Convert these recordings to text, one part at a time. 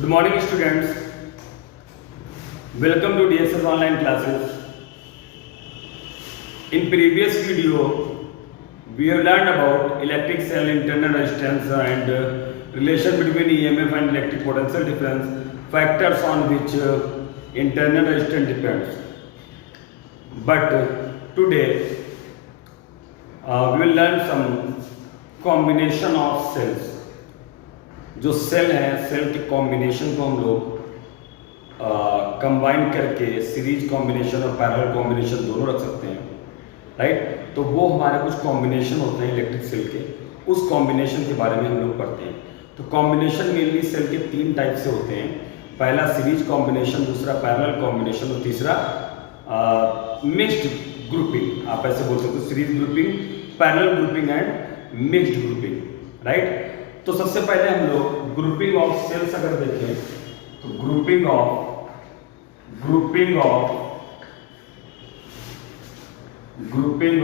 Good morning students. Welcome to DSS online classes. In previous video we have learned about electric cell internal resistance and relation between EMF and electric potential difference, factors on which internal resistance depends. But today we will learn some combination of cells. जो cell है, cell के combination को हम लोग combine करके series combination और parallel combination दोनों रख सकते हैं, राइट। तो वो हमारे कुछ कॉम्बिनेशन होते हैं इलेक्ट्रिक सेल के, उस कॉम्बिनेशन के बारे में हम लोग पढ़ते हैं। तो कॉम्बिनेशन मेनली सेल के तीन टाइप से होते हैं। पहला सीरीज कॉम्बिनेशन, दूसरा पैरेलल कॉम्बिनेशन और तीसरा मिक्स्ड ग्रुपिंग। आप ऐसे बोल सकते हो series grouping, parallel grouping and mixed grouping, right. तो सबसे पहले हम लोग ग्रुपिंग ऑफ सेल्स अगर देखें तो ग्रुपिंग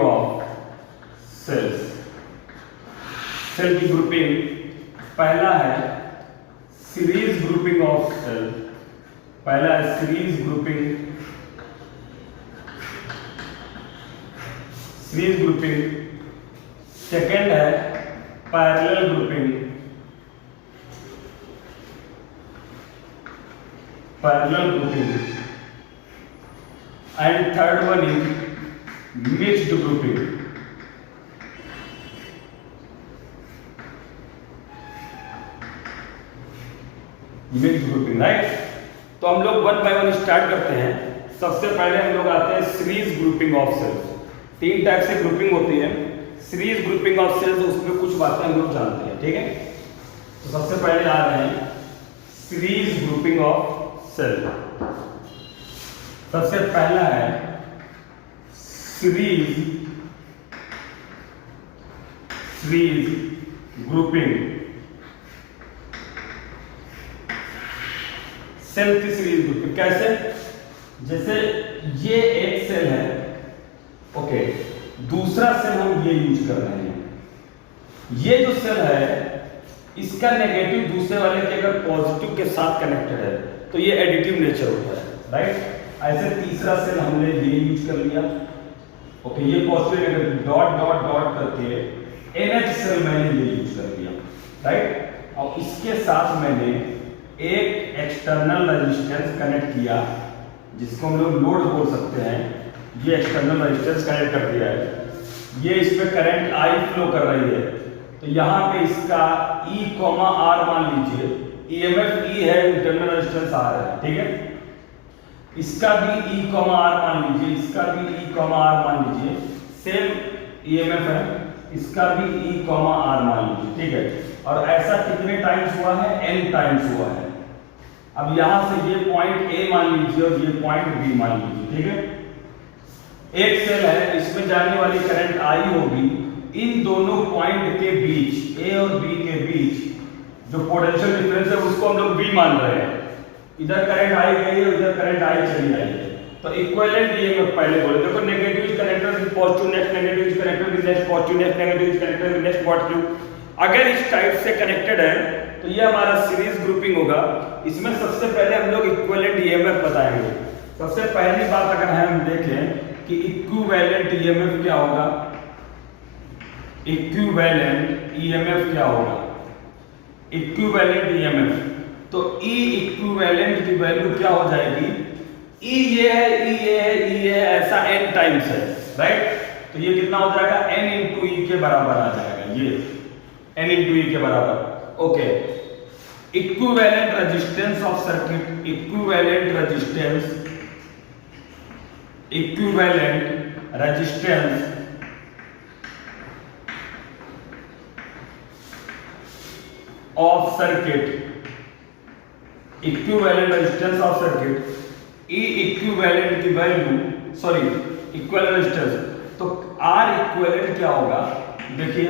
ऑफ सेल्स, सेल की ग्रुपिंग। पहला है सीरीज ग्रुपिंग ऑफ सेल, पहला है सीरीज ग्रुपिंग। सेकेंड है parallel grouping, and third one is mixed grouping. Right. तो हम लोग वन बाय वन स्टार्ट करते हैं। सबसे पहले हम लोग आते हैं सीरीज ग्रुपिंग ऑफ सेल्स। तीन टाइप से ग्रुपिंग होती है। सीरीज ग्रुपिंग ऑफ सेल्स, उसमें कुछ बातें हम लोग जानते हैं, ठीक है। तो सबसे पहले आ रहे हैं सीरीज ग्रुपिंग ऑफ सेल। सबसे पहला है सीरीज ग्रुपिंग। सेल की सीरीज ग्रुपिंग कैसे? जैसे ये एक सेल है, ओके, दूसरा सेल हम ये यूज कर रहे हैं। ये जो सेल है इसका नेगेटिव दूसरे वाले के अगर पॉजिटिव के साथ कनेक्टेड है तो ये एडिटिव नेचर होता है, राइट। ऐसे तीसरा सेल हमने ये यूज कर लिया, ओके, ये positive negative dot dot dot करके NH सेल मैंने ये यूज कर लिया, राइट। और इसके साथ मैंने एक एक्सटर्नल रेजिस्टेंस कनेक्ट किया जिसको हम लोग लोड बोल सकते हैं। ये एक्सटर्नल रेजिस्टेंस कनेक्ट कर दिया है, ये इस पे करंट I फ्लो कर रही है। तो यहाँ पे इसका E, R मान लीजिए, EMF E है, इंटरनल रेजिस्टेंस R है, ठीक है। इसका भी E, R मान लीजिए, इसका भी E, R मान लीजिए, सेम EMF है, इसका भी E, R मान लीजिए, ठीक है। और ऐसा कितने टाइम्स हुआ है? N टाइम्स हुआ है। अब यहां से ये पॉइंट A मान लीजिए और ये पॉइंट B मान लीजिए, ठीक है। एक सेल है, इसमें जाने वाली करंट I होगी। इन दोनों पॉइंट के बीच, A और B के बीच जो पोटेंशियल डिफरेंस है उसको हम लोग V मान रहे हैं। इधर करंट आई गई है, इधर करंट आई चली आई है। तो इक्विवेलेंट EMF पहले बोले, देखो negative connector with positive, next negative connector with next positive, next negative connector with next positive. अगर इस टाइप से कनेक्टेड है तो ये हमारा सीरीज ग्रुपिंग होगा। इसमें सबसे पहले हम लोग इक्विवेलेंट EMF बताएंगे। सबसे पहली बात अगर हम देखें कि इक्विवेलेंट EMF क्या होगा, इक्विवेलेंट EMF क्या होगा, इक्विवेलेंट EMF, तो E इक्विवेलेंट की वैल्यू क्या हो जाएगी? E ये है, E ये है, E ये है, ऐसा N टाइम्स है, राइट। तो ये कितना हो जाएगा? N इंटू E के बराबर आ जाएगा, ये N इंटू E के बराबर, okay. Equivalent resistance of circuit, equivalent resistance of circuit, equivalent resistance of circuit, E equivalent की वैल्यू, सॉरी इक्विवेलेंट रेजिस्टेंस, तो R इक्विवेलेंट क्या होगा? देखिए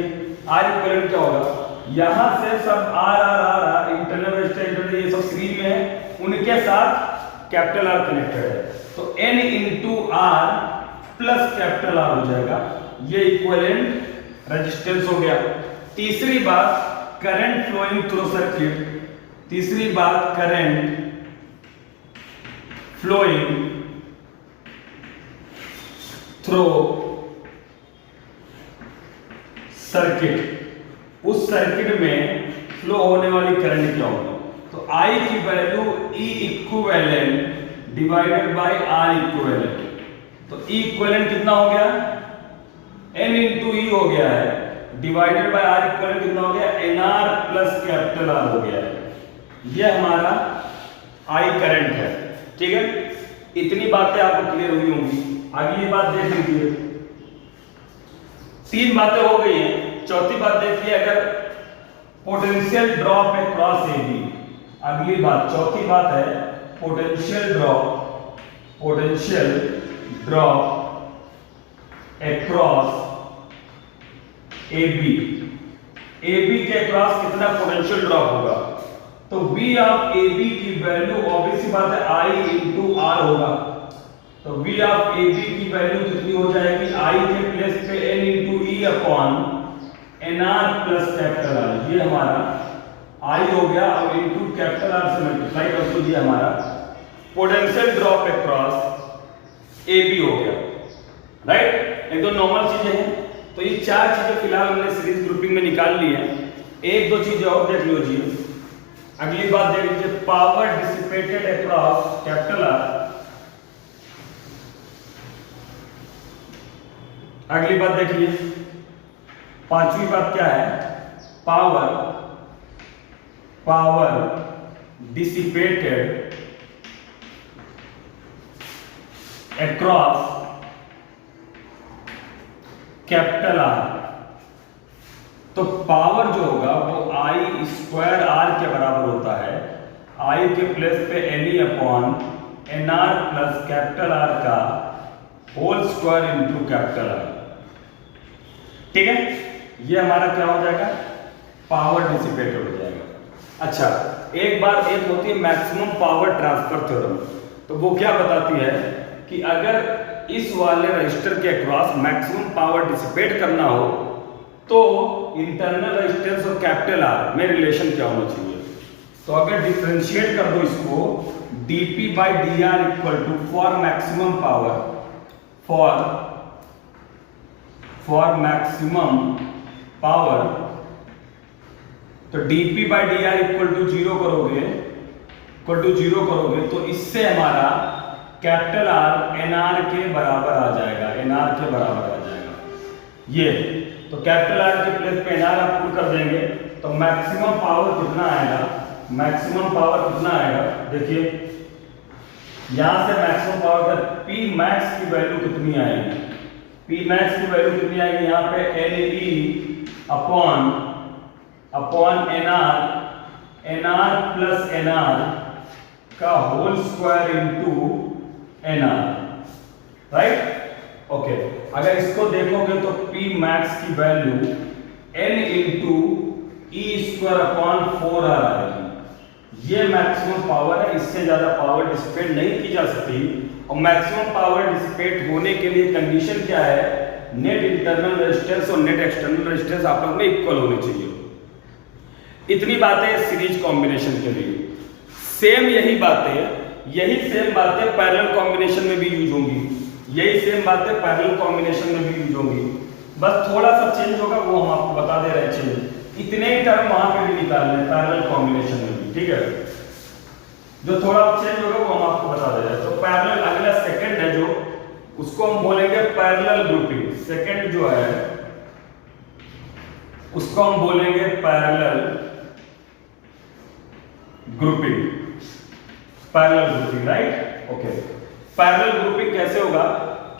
R इक्विवेलेंट क्या होगा? यहां से सब R इंटरनल रेजिस्टेंस ये सब सीरीज में है, उनके साथ कैपिटल R कनेक्टेड है। तो N into R plus capital R हो जाएगा, ये इक्विवेलेंट रेजिस्टेंस हो गया। तीसरी बात, करंट फ्लोइंग थ्रू सर्किट, तीसरी बात करंट फ्लोइंग थ्रू सर्किट, उस सर्किट में फ्लो होने वाली करंट क्या होगी। तो I की value E equivalent divided by R equivalent. तो E इक्विवेलेंट कितना हो गया, N इंटू E हो गया है, डिवाइडेड बाय R इक्विवेलेंट कितना हो गया, NR प्लस कैपिटल R हो गया है। ये हमारा I करंट है, ठीक है। इतनी बातें आपको क्लियर हुई होंगी। आगे ये बात देख लीजिए, तीन बातें हो गई हैं। चौथी बात देखिए, अगर पोटेंशियल ड्रॉप है क्रॉस AB। अगली बात, चौथी बात है potential drop across AB। AB के अक्रॉस कितना पोटेंशियल ड्रॉप होगा। तो V ऑफ AB की वैल्यू ऑब्वियसली बात है I इंटू R होगा। तो V ऑफ AB की वैल्यू कितनी हो जाएगी, I के प्लेस पे N into E upon NR plus capital R। ये हमारा I हो गया और इंटू कैपिटल R से मल्टीप्लाई कर दो, ये हमारा पोटेंशियल ड्रॉप अक्रॉस AB हो गया, राइट। एक दो नॉर्मल चीजें हैं। तो ये चार चीजें फिलहाल हमने सीरीज ग्रुपिंग में निकाल ली है। एक दो चीजें और देख लीजिए। अगली बात देख लीजिए, power dissipated across capital R। अगली बात देखिए, पांचवी बात क्या है, power dissipated across capital R। तो पावर जो होगा वो I स्क्वायर R के बराबर होता है। I के प्लेस पे NE upon NR plus capital R का whole square into capital R, ठीक है। ये हमारा क्या हो जाएगा, पावर डिसिपेटेड हो जाएगा। अच्छा, एक बार एक होती है मैक्सिमम पावर ट्रांसफर थ्योरम। तो वो क्या बताती है कि अगर इस वाले रजिस्टर के अक्रॉस मैक्सिमम पावर डिसिपेट करना हो तो इंटरनल रेजिस्टेंस और कैपिटल R में रिलेशन क्या होना चाहिए। तो अगर डिफरेंशिएट कर दो इसको, dP by dR equal to for maximum power, for maximum power, तो dP by dR equal to zero करोगे तो इससे हमारा कैपिटल R NR के बराबर आ जाएगा, NR के बराबर आ जाएगा। ये तो कैपिटल R के प्लेस पे NR आप पुट कर देंगे तो मैक्सिमम पावर कितना आएगा, देखिए यहां से मैक्सिमम पावर का P मैक्स की वैल्यू कितनी आएगी, यहाँ पे NE upon NR plus NR का whole square into NR, right. Okay, अगर इसको देखोगे तो P मैक्स की value N into E square upon 4R आएगी। ये मैक्सिमम पावर है, इससे ज्यादा पावर डिसिपेट नहीं की जा सकती। और मैक्सिमम पावर डिसिपेट होने के लिए कंडीशन क्या है, नेट इंटरनल रेजिस्टेंस और नेट एक्सटर्नल रेजिस्टेंस आपस में इक्वल होनी चाहिए। इतनी बातें सीरीज कॉम्बिनेशन के लिए। सेम यही बातें पैरेलल कॉम्बिनेशन में भी यूज होंगी, बस थोड़ा सा चेंज होगा, वो हम आपको बता दे रहे हैं। इतने ही टर्म वहां पे भी निकालने हैं पैरेलल कॉम्बिनेशन में भी, ठीक है। जो थोड़ा चेंज होगा वो हम आपको बता दे रहे हैं। तो पैरेलल, अगला सेकंड है जो, उसको हम बोलेंगे पैरेलल ग्रुपिंग। सेकंड जो है उसको हम बोलेंगे parallel grouping, right. Okay, parallel grouping कैसे होगा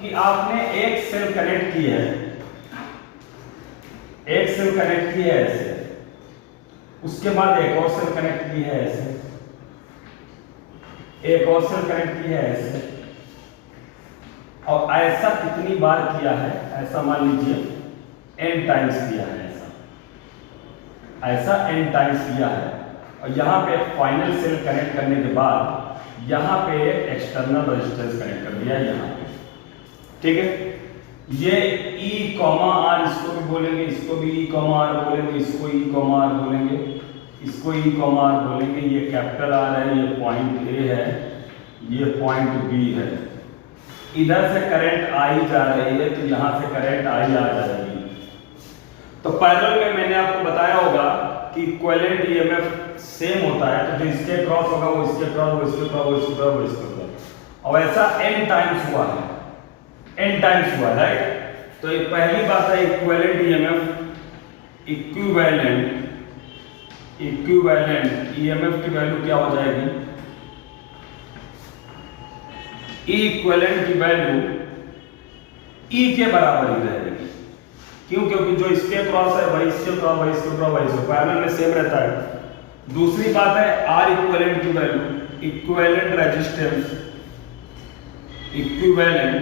कि आपने एक सेल कनेक्ट की है, ऐसे, उसके बाद एक और सेल कनेक्ट की है ऐसे, एक और सेल कनेक्ट की है ऐसे, और ऐसा कितनी बार किया है, ऐसा मान लीजिए n टाइम्स किया है, ऐसा n टाइम्स किया है। और यहाँ पे फाइनल सेल कनेक्ट करने के बाद यहाँ पे एक्सटर्नल रेजिस्टेंस कनेक्ट कर दिया यहाँ पे, ठीक है। ये E, R इसको भी बोलेंगे, इसको भी E, R बोलेंगे, इसको E, R बोलेंगे, इसको ई कॉमा आर बोलेंगे। ये कैपिटल आर है, ये पॉइंट ए है, ये पॉइंट बी है। इधर से करंट आई जा रही है तो यहाँ से करंट आई आ जाएगी। तो पैरेलल में मैंने आपको बताया होगा कि इक्विवेलेंट ईएमएफ सेम होता है, तो जो इसके क्रॉस होगा वो इसके क्रॉस, वो इसके क्रॉस, वो इसके क्रॉस, वो इसके क्रॉस। और ऐसा n टाइम्स हुआ है, n टाइम्स हुआ है, राइट। तो ये पहली बात है इक्विवेलेंट ईएमएफ, इक्विवेलेंट ईएमएफ की वैल्यू क्या हो जाएगी? ई इक्विवेलेंट की वैल्यू ई के बराबर ही रहेगी। क्यों? क्योंकि जो इसके क्रॉस है वही इसके क्रॉस, वही इसके क्रॉस, वही इसके पैरेलल में सेम रहता है। दूसरी बात है आर इक्विवेलेंट की value, equivalent resistance, equivalent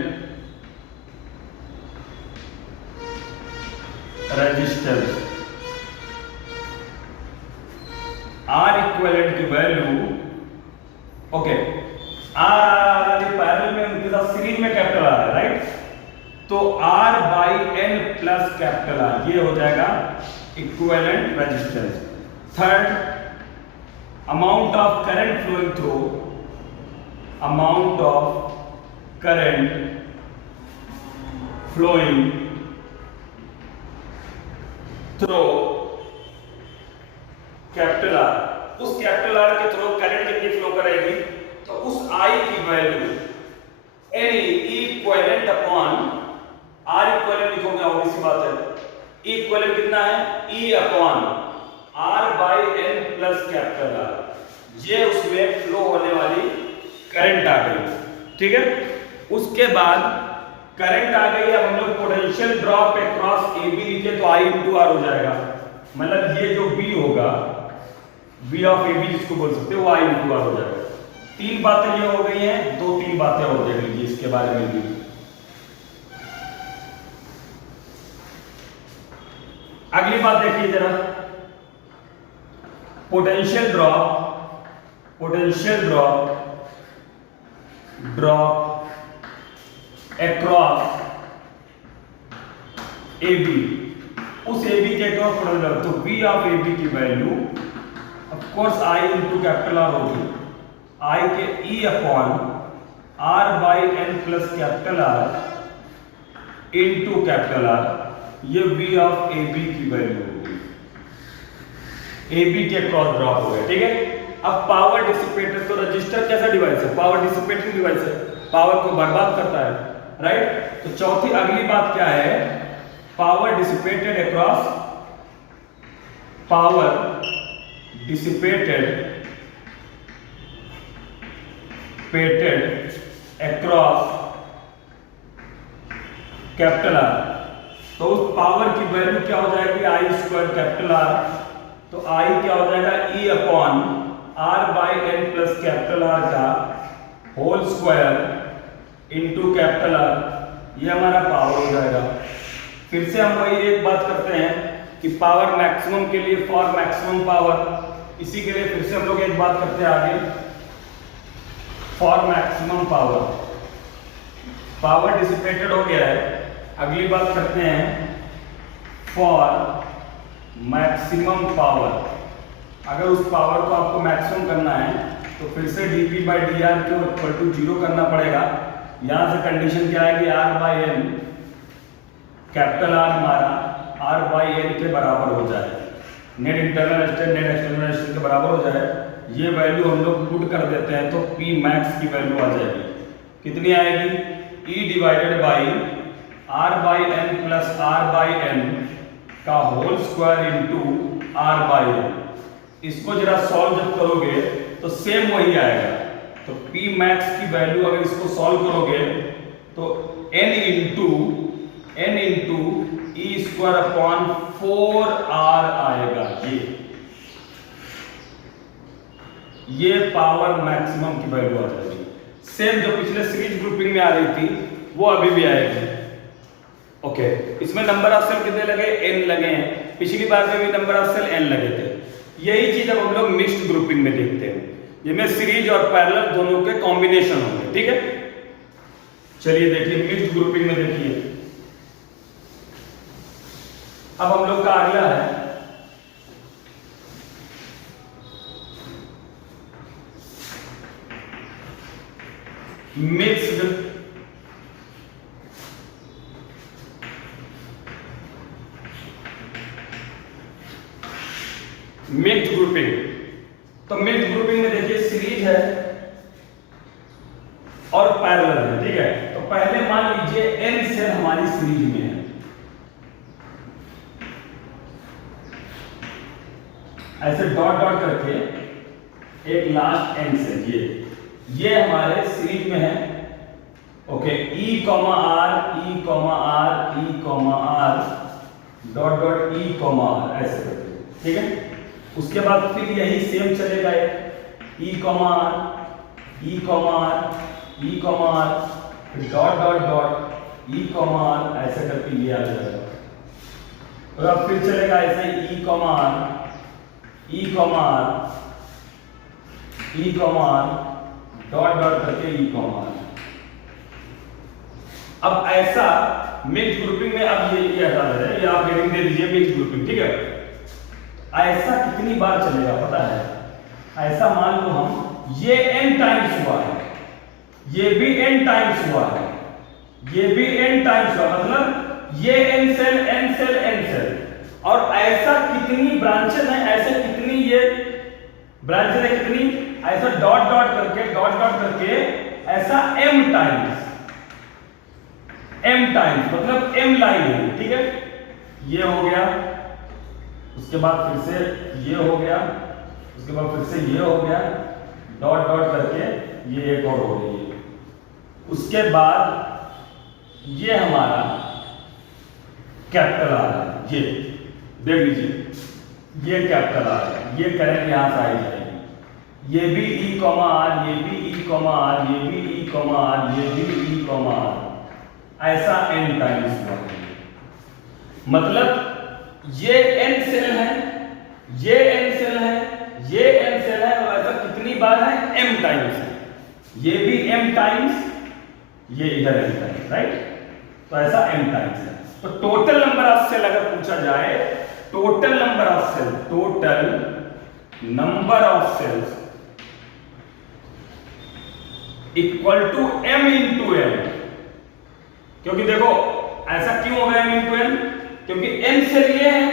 resistance, R equivalent की वैल्यू, ओके, आर पैरेलल में उनके साथ सीरीज में कैपिटल आर है, राइट। तो R by N plus capital R, ये हो जाएगा equivalent resistance. Third, amount of current flowing through, amount of current flowing through capital R, उस कैपिटल आर के थ्रू करंट कितनी फ्लो करेगी? तो उस I की value N equivalent upon are equivalent लिखोगे, और इसी बात है। ई इक्विवेलेंट कितना है? E upon R by N plus capital R. ये उसमें फ्लो होने वाली करंट आ गई, ठीक है। उसके बाद करंट आ गई, अब हम लोग potential drop across A B लिखे तो आई इंटू आर हो जाएगा। मतलब ये जो बी होगा, बी ऑफ ए बी जिसको बोल सकते हो, वो आई इंटू आर हो जाएगा। तीन बातें ये हो गई हैं, दो तीन बातें और देख लीजिए इसके बारे में भी। अगली बात देखिए जरा, potential drop, potential drop, drop across A B, उस ए बी के अक्रॉस पोटेंशियल, तो बी ऑफ ए बी की value of course I into capital R होगी। आई के E upon R by N plus capital R into capital R, ये B of A B की value होगी। A B के cross drop हो गया, ठीक है। अब पावर डिसिपेटेड, तो रजिस्टर कैसा डिवाइस है? पावर डिसिपेटिंग डिवाइस है, पावर को बर्बाद करता है, राइट। तो चौथी अगली बात क्या है? Power dissipated across, power dissipated across capital R, तो उस पावर की वैल्यू क्या हो जाएगी? I square capital R. तो आई क्या हो जाएगा? E upon R by N plus capital R का whole square into capital R, ये हमारा पावर हो जाएगा। फिर से हम वही एक बात करते हैं कि पावर मैक्सिमम के लिए फॉर मैक्सिमम पावर, इसी के लिए फिर से हम लोग एक बात करते हैं आगे, for maximum power, power dissipated हो गया है। अगली बात करते हैं फॉर मैक्सिमम पावर। अगर उस पावर को आपको मैक्सिमम करना है तो फिर से dp बाई डी आर को इक्वल टू 0 करना पड़ेगा। यहां से कंडीशन क्या है कि r by N, capital R हमारा r बाई एन के बराबर हो जाए, net internal resistance net external resistance के बराबर हो जाए। ये वैल्यू हम लोग पुट कर देते हैं तो P मैक्स की वैल्यू आ जाएगी। कितनी आएगी? E divided by R by N plus R by N का whole square into R by N. इसको जरा सॉल्व जब करोगे तो सेम वही आएगा। तो P मैक्स की वैल्यू अगर इसको सॉल्व करोगे तो n into E square upon 4R आएगा। ये पावर मैक्सिमम की वैल्यू आ जाएगी। सेम जो पिछले सीरीज ग्रुपिंग में आ रही थी वो अभी भी आएगी। ओके, इसमें नंबर ऑफ सेल कितने लगे? n लगे हैं। पिछली बार में भी नंबर ऑफ सेल n लगे थे। यही चीज अब हम लोग मिक्स्ड ग्रुपिंग में देखते हैं, जिसमें सीरीज और पैरेलल दोनों के कॉम्बिनेशन होंगे, ठीक है। चलिए देखिए मिक्स्ड ग्रुपिंग में देखिए, अब हम लोग का अगला है मिक्स्ड मिक्स्ड ग्रुपिंग। तो मिक्स्ड ग्रुपिंग में देखिए सीरीज है और पैरेलल है, ठीक है। तो पहले मान लीजिए n सेल हमारी सीरीज में है, ऐसे डॉट डॉट करके एक लास्ट n सेल, ये हमारे सीरीज में है। Okay, e comma r dot dot e comma r ऐसे करके, ठीक है। उसके बाद फिर यही सेम चलेगा, e comma r dot dot dot e comma r ऐसे करके ये आ जाएगा। और अब फिर चलेगा ऐसे e comma r dot dot करके e कॉमा r। अब ऐसा मिक्स ग्रुपिंग में अब ये हटा दे रहे हैं, ये आप हेडिंग दे दीजिए मिक्स ग्रुपिंग, ठीक है। ऐसा कितनी बार चलेगा पता है? ऐसा मान लो हम ये n टाइम्स हुआ है, ये भी n टाइम्स हुआ है, ये भी n टाइम्स हुआ, मतलब ये n सेल और ऐसा कितनी ब्रांचेस हैं, ऐसे कितनी ये ब्रांचेस है कितनी, ऐसा डॉट डॉट करके ऐसा m टाइम्स मतलब m लाइन है, ठीक है। ये हो गया, उसके बाद फिर से ये हो गया, उसके बाद फिर से ये हो गया, डॉट डॉट करके ये एक और हो गई है। उसके बाद ये हमारा कैपिटल आ रहा है, ये देख लीजिए, ये कैपिटल आ रहा है, ये करंट यहां से आई जाएगी, ये भी e कॉमा r, ये भी e कॉमा r, ये भी e कॉमा r, ये भी e कॉमा r, ऐसा n टाइम्स हुआ है। मतलब ये n सेल है, ये n सेल है, ये n सेल है, और ऐसा कितनी बार है? m टाइम्स है। ये भी m टाइम्स, ये इधर m टाइम्स, राइट। तो ऐसा m टाइम्स है। तो टोटल नंबर ऑफ सेल अगर पूछा जाए, total number of cells equal to m into n। क्योंकि देखो ऐसा क्यों हो गया m इंटू n? क्योंकि n सेल ये है,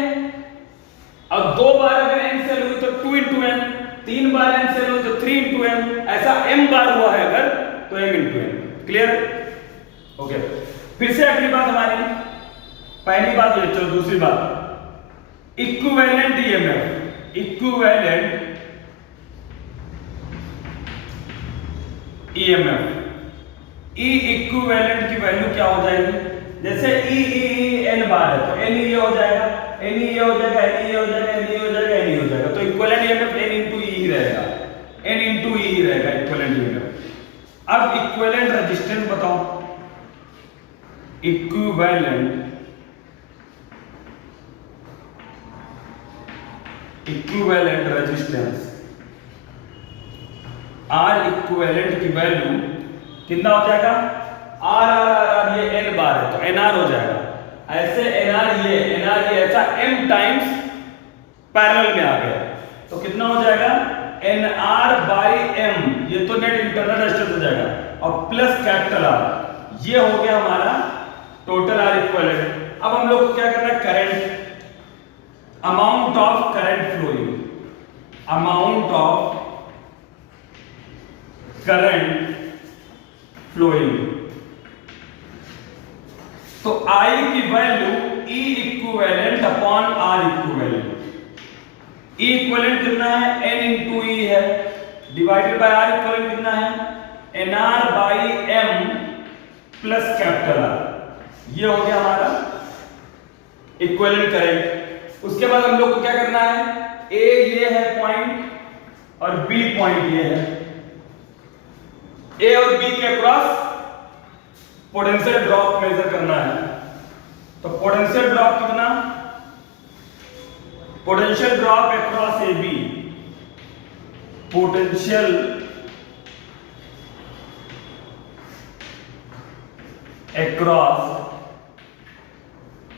अब 2 बार अगर n सेल हुई तो 2 इंटू n, 3 बार n सेल हुई तो 3 इंटू n, ऐसा m बार हुआ है अगर तो m into n। Clear? Okay, फिर से अगली बात हमारी, पहली बात ये, चलो दूसरी बात, इक्विवेलेंट ईएमएफ, ई इक्विवेलेंट की वैल्यू क्या हो जाएगी? जैसे ई n बार है तो n ये हो जाएगा, n ये हो जाएगा, n ये हो जाएगा, n ये हो जाएगा, n ये हो जाएगा। तो इक्विवेलेंट ईएमएफ n इंटू ई ही रहेगा, n इंटू ई ही रहेगा इक्विवेलेंट ईएमएफ। अब इक्विवेलेंट रेजिस्टेंस बताओ, इक्विवेलेंट रेजिस्टेंस R इक्विवेलेंट की वैल्यू कितना हो जाएगा? R ये n बार है तो nr हो जाएगा, ऐसे nr ये ऐसा m टाइम्स पैरेलल में आ गया तो कितना हो जाएगा? nr बाई m, ये तो नेट इंटरनल रेजिस्टेंस हो जाएगा, और प्लस कैपिटल R, ये हो गया हमारा टोटल R इक्विवेलेंट। अब हम लोग को क्या करना है? Current, amount of current flowing, तो I की value E equivalent upon R equivalent. E equivalent कितना है? N इंटू E है, डिवाइडेड बाय R इक्विवेलेंट कितना है? NR by M plus capital R। ये हो गया हमारा इक्विवेलेंट करंट। उसके बाद हम लोग को क्या करना है? A ये है पॉइंट और B पॉइंट ये है, A और B के अक्रॉस पोटेंशियल ड्रॉप मेजर करना है। तो पोटेंशियल ड्रॉप कितना? Potential drop across AB, potential across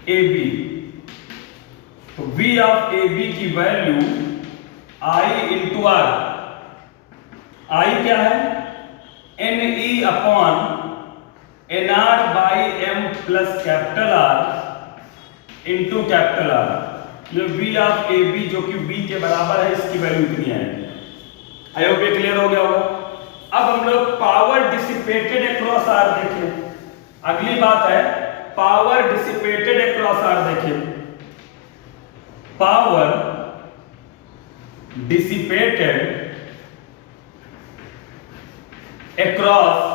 AB, तो V ऑफ AB की value I into R, I क्या है? NE upon nr by m plus capital R into capital R। ये v of A B जो कि b के बराबर है, इसकी वैल्यू कितनी आएगी? आई होप ये क्लियर हो गया होगा। अब हम लोग पावर डिसिपेटेड अक्रॉस R देखें। अगली बात है पावर डिसिपेटेड अक्रॉस R देखें। Power dissipated across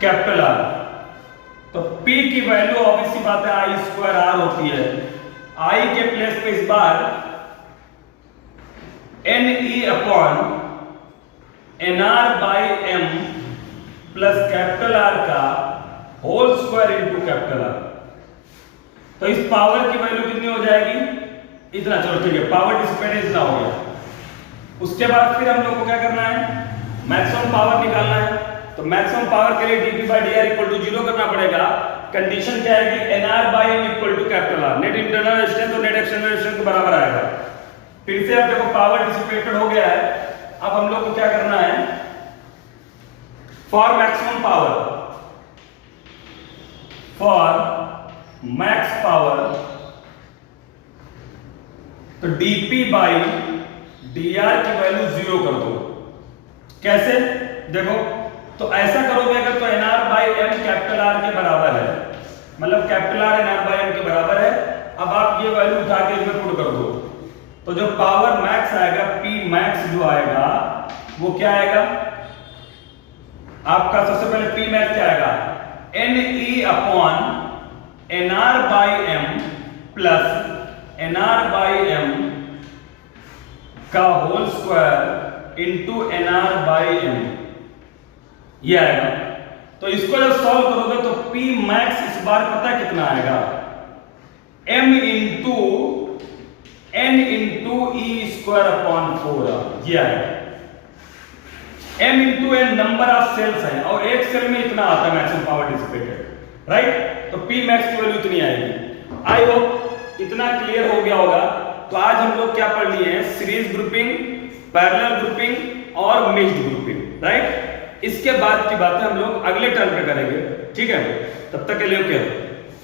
capital R, तो P की वैल्यू ऑब्वियसली बात है आई स्क्वायर R होती है। I के प्लेस पे इस बार NE upon NR by M plus capital R का whole square into capital R। तो इस पावर की वैल्यू कितनी हो जाएगी? इतना। चलो ठीक है, पावर डिसिपेटेड इतना हो गया। उसके बाद फिर हम लोग को क्या करना है? मैक्सिमम पावर निकालना है। तो मैक्सिमम पावर के लिए dp by dr equal to 0 करना पड़ेगा। कंडीशन क्या है कि nr by m equal to capital R। Net internal resistance और नेट एक्सटर्नल रेजिस्टेंस के बराबर आएगा। फिर से अब देखो पावर डिसिपेटेड हो गया है। अब हम लोग को क्या करना है? For maximum power, for max power, तो dp बाई dr की वैल्यू 0 कर दो। कैसे? देखो, तो ऐसा करोगे अगर तो nr by m capital R के बराबर है, मतलब capital R nr by m के बराबर है। अब आप ये वैल्यू उठा के इसमें पुट कर दो, तो जो पावर मैक्स आएगा, P मैक्स जो आएगा वो क्या आएगा आपका? सबसे पहले P मैक्स क्या आएगा? Ne upon nr by m plus nr by m का whole square into nr by m, ये आएगा। तो इसको जब सॉल्व करोगे तो P मैक्स इस बार पता है कितना आएगा? m into n into e square upon 4, ये आएगा। m into n number of cells है और एक सेल में इतना आता है मैक्सिमम पावर डिसिपेटेड, राइट? तो P मैक्स की वैल्यू इतनी आएगी। आई होप इतना क्लियर हो गया होगा। तो आज हम लोग क्या पढ़ लिए हैं? सीरीज ग्रुपिंग, पैरेलल ग्रुपिंग और मिक्स्ड ग्रुपिंग, राइट? इसके बाद की बातें हम लोग अगले टर्म पे करेंगे, ठीक है? तब तक के लिए ओके,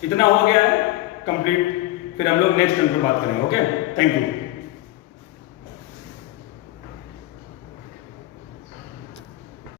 इतना हो गया है कंप्लीट। फिर हम लोग नेक्स्ट टर्म पे बात करेंगे। Okay, thank you.